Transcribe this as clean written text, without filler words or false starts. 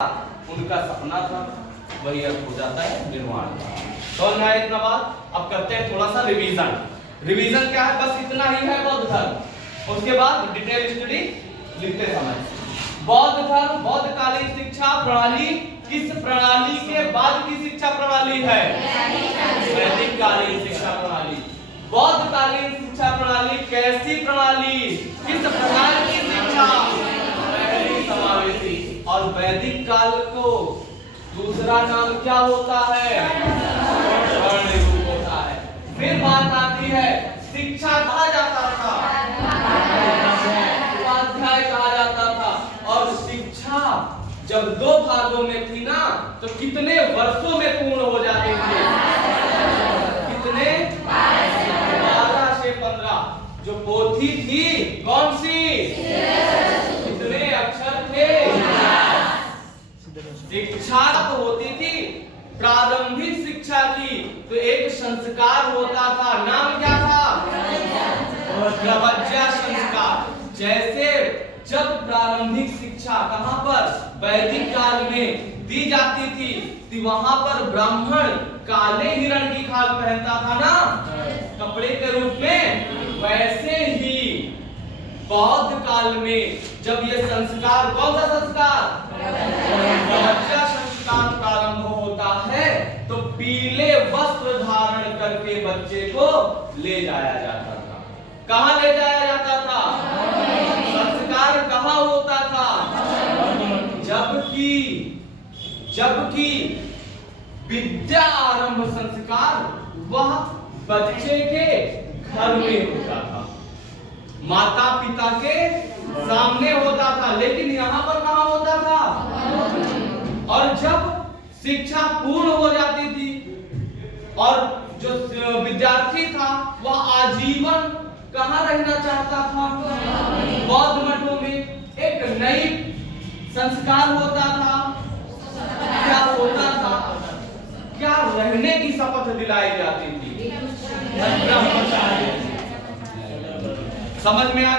उनका सपना था वही अब हो जाता है निर्माण। समझ में आया इतना बात? अब करते हैं थोड़ा सा रिवीजन। रिवीजन क्या है? बस इतना ही है बौद्ध धर्म। उसके बाद डिटेल स्टडी लिखते समय बौद्ध धर्म बौद्धकालीन शिक्षा प्रणाली किस प्रणाली के बाद की शिक्षा प्रणाली है? वैदिक कालीन शिक्षा प्रणाली। बौद्धकालीन शिक्षा प्रणाली कैसी प्रणाली? किस प्रकार की शिक्षा? पहली समावेशी। और वैदिक काल को दूसरा नाम क्या होता है? स्वर्णयुग होता है। फिर बात आती है शिक्षा कहा जाता था, उपाध्याय कहा जाता था। और शिक्षा जब दो भागों में थी ना तो कितने वर्षों में पूर्ण हो जाती थी? कितने? 12 से 15। जो पोथी थी कौन सी? कितने अक्षर थे? शिक्षा तो होती थी प्रारंभिक शिक्षा की, तो एक संस्कार होता था। नाम क्या था? प्रवज्या संस्कार। जैसे जब प्रारंभिक शिक्षा कहां पर? वैदिक काल में दी जाती थी तो वहां पर ब्राह्मण काले हिरण की खाल पहनता था ना कपड़े के रूप में। वैसे ही बौद्ध काल में जब ये संस्कार, कौन सा संस्कार? प्रवज्या संस्कार प्रारंभ होता है तो पीले वस्त्र धारण करके बच्चे को ले जाया जाता था। कहां ले जाया जाता था? संस्कार कहां होता था? जबकि विद्या आरंभ संस्कार वह बच्चे के घर में होता था, माता पिता के सामने होता था। लेकिन यहाँ पर कहां होता था? और जब शिक्षा पूर्ण हो जाती थी और जो विद्यार्थी था वह आजीवन कहां रहना चाहता था? बौद्ध मठों में। एक नई संस्कार होता था। क्या होता था? क्या रहने की शपथ दिलाई जाती थी? समझ में आ गया?